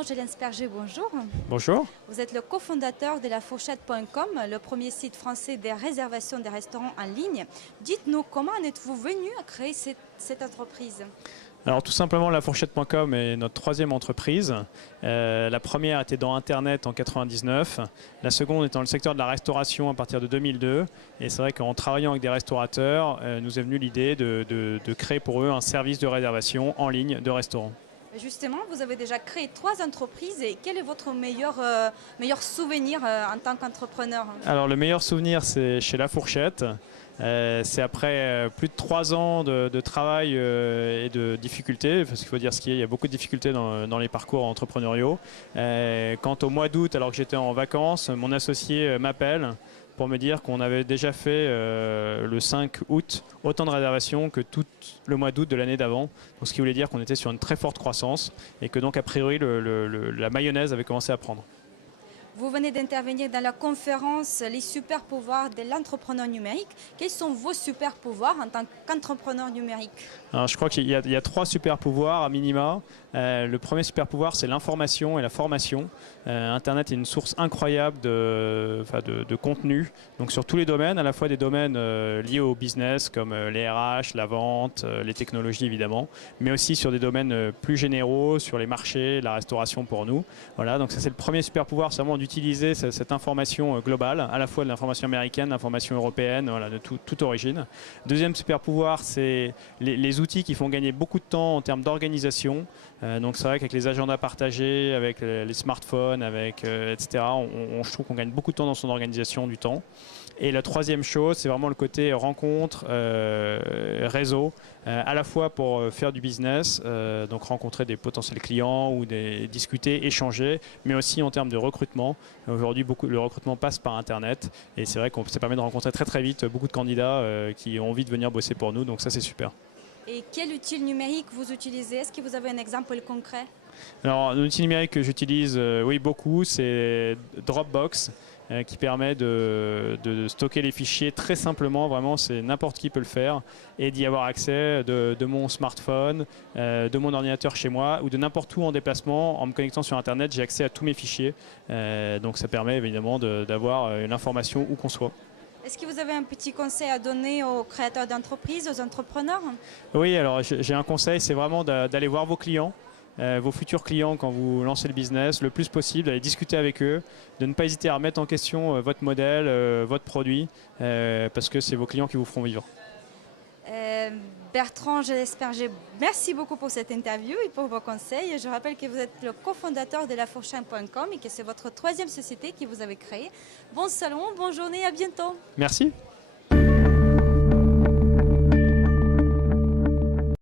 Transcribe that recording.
Bertrand Gélensperger, bonjour. Bonjour. Vous êtes le cofondateur de lafourchette.com, le premier site français des réservations des restaurants en ligne. Dites-nous, comment en êtes-vous venu à créer cette entreprise ? Alors tout simplement, lafourchette.com est notre troisième entreprise. La première était dans Internet en 99, la seconde est dans le secteur de la restauration à partir de 2002. Et c'est vrai qu'en travaillant avec des restaurateurs, nous est venue l'idée de créer pour eux un service de réservation en ligne de restaurants. Justement, vous avez déjà créé 3 entreprises et quel est votre meilleur souvenir en tant qu'entrepreneur ? Alors le meilleur souvenir, c'est chez La Fourchette. C'est après plus de 3 ans de travail et de difficultés, parce qu'il faut dire ce qu'il y a beaucoup de difficultés dans les parcours entrepreneuriaux. Quand au mois d'août, alors que j'étais en vacances, mon associé m'appelle pour me dire qu'on avait déjà fait le 5 août autant de réservations que tout le mois d'août de l'année d'avant. Donc, ce qui voulait dire qu'on était sur une très forte croissance et que donc a priori la mayonnaise avait commencé à prendre. Vous venez d'intervenir dans la conférence Les super pouvoirs de l'entrepreneur numérique. Quels sont vos super pouvoirs en tant qu'entrepreneur numérique ? Alors, je crois qu'il y a 3 super pouvoirs à minima. Le premier super pouvoir, c'est l'information et la formation. Internet est une source incroyable de contenu, donc sur tous les domaines, à la fois des domaines liés au business comme les RH, la vente, les technologies évidemment, mais aussi sur des domaines plus généraux, sur les marchés, la restauration pour nous. Voilà, donc ça c'est le premier super pouvoir, c'est vraiment d'utiliser cette information globale, à la fois de l'information américaine, de l'information européenne, voilà, de toute origine. Deuxième super pouvoir, c'est les outils qui font gagner beaucoup de temps en termes d'organisation. Donc c'est vrai qu'avec les agendas partagés, avec les smartphones, etc., je trouve qu'on gagne beaucoup de temps dans son organisation du temps. Et la troisième chose, c'est vraiment le côté rencontre, réseau, à la fois pour faire du business, donc rencontrer des potentiels clients ou discuter, échanger, mais aussi en termes de recrutement. Aujourd'hui, le recrutement passe par Internet et c'est vrai que ça permet de rencontrer très très vite beaucoup de candidats qui ont envie de venir bosser pour nous, donc ça c'est super. Et quel outil numérique vous utilisez ? Est-ce que vous avez un exemple concret ? Alors, l'outil numérique que j'utilise, oui, beaucoup, c'est Dropbox, qui permet de stocker les fichiers très simplement. Vraiment, c'est n'importe qui peut le faire et d'y avoir accès de mon smartphone, de mon ordinateur chez moi ou de n'importe où en déplacement. En me connectant sur Internet, j'ai accès à tous mes fichiers. Donc, ça permet évidemment d'avoir l'information où qu'on soit. Est-ce que vous avez un petit conseil à donner aux créateurs d'entreprises, aux entrepreneurs ? Oui, alors j'ai un conseil, c'est vraiment d'aller voir vos clients, vos futurs clients quand vous lancez le business, le plus possible, d'aller discuter avec eux, de ne pas hésiter à remettre en question votre modèle, votre produit, parce que c'est vos clients qui vous feront vivre. Bertrand Gélensperger, merci beaucoup pour cette interview et pour vos conseils. Je rappelle que vous êtes le cofondateur de lafourchette.com et que c'est votre 3e société que vous avez créée. Bon salon, bonne journée, à bientôt. Merci.